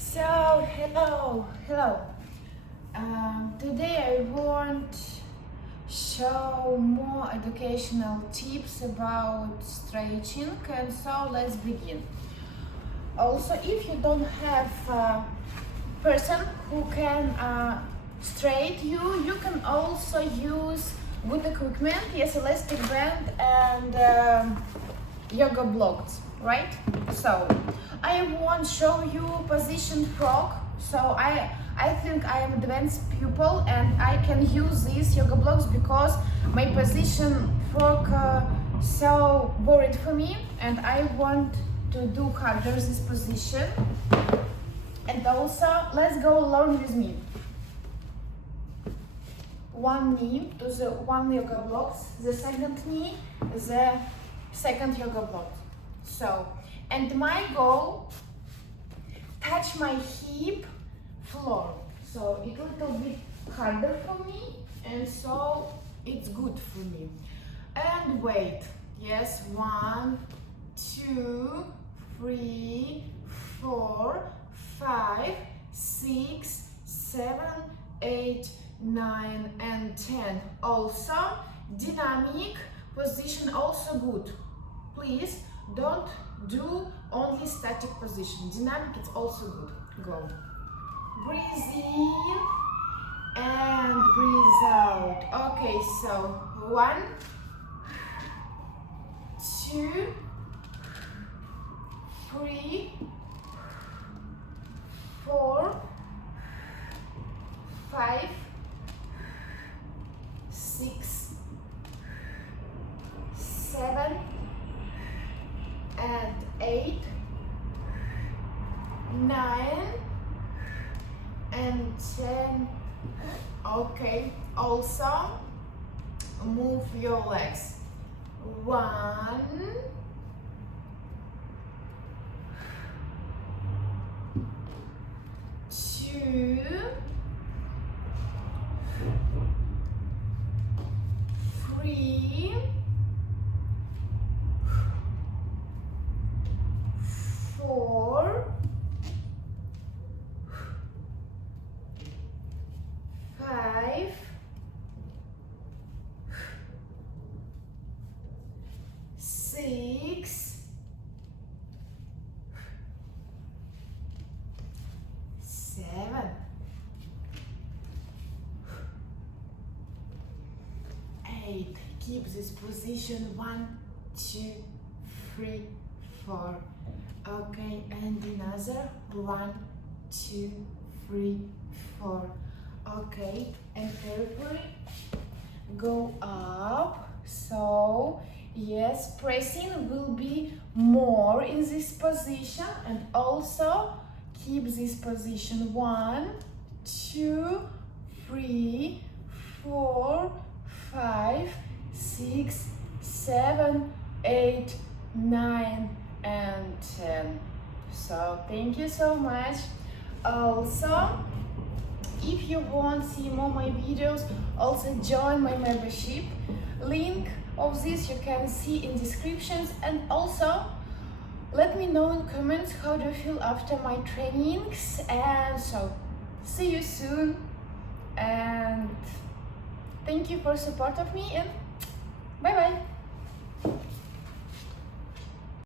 So, hello. Today I want show more educational tips about stretching, and so let's begin. Also, if you don't have a person who can straight you, you can also use good equipment, yes, elastic band and yoga blocks, right? So I won't show you position frog. So I think I am advanced pupil and I can use these yoga blocks because my position frog so boring for me, and I want to do harder this position. And also let's go along with me. One knee to the one yoga blocks, the second knee, the second yoga block. So, and my goal, touch my hip floor. So it's a little bit harder for me, and so it's good for me. And wait, yes, 1, 2, 3, 4, 5, 6, 7, 8, 9 and 10. Also dynamic position, also good. Please don't do only static position. Dynamic is also good. Go. Breathe in and breathe out. Okay, so 1, 2, 3, 4, 5, 6, 7 and 8, 9 and 10. Okay, also move your legs. 1, 2, 3, 4, 5, 6, 7, 8. Keep this position. 1, 2, 3, 4. Okay, and another. 1, 2, 3, 4. Okay, and carefully go up. So yes, pressing will be more in this position, and also keep this position. 1, 2, 3, 4, 5, 6, 7, 8, 9 and 10. So thank you so much. Also, if you want to see more my videos, also join my membership. Link of this you can see in descriptions, and also let me know in comments how do you feel after my trainings. And so see you soon, and thank you for support of me, and bye bye.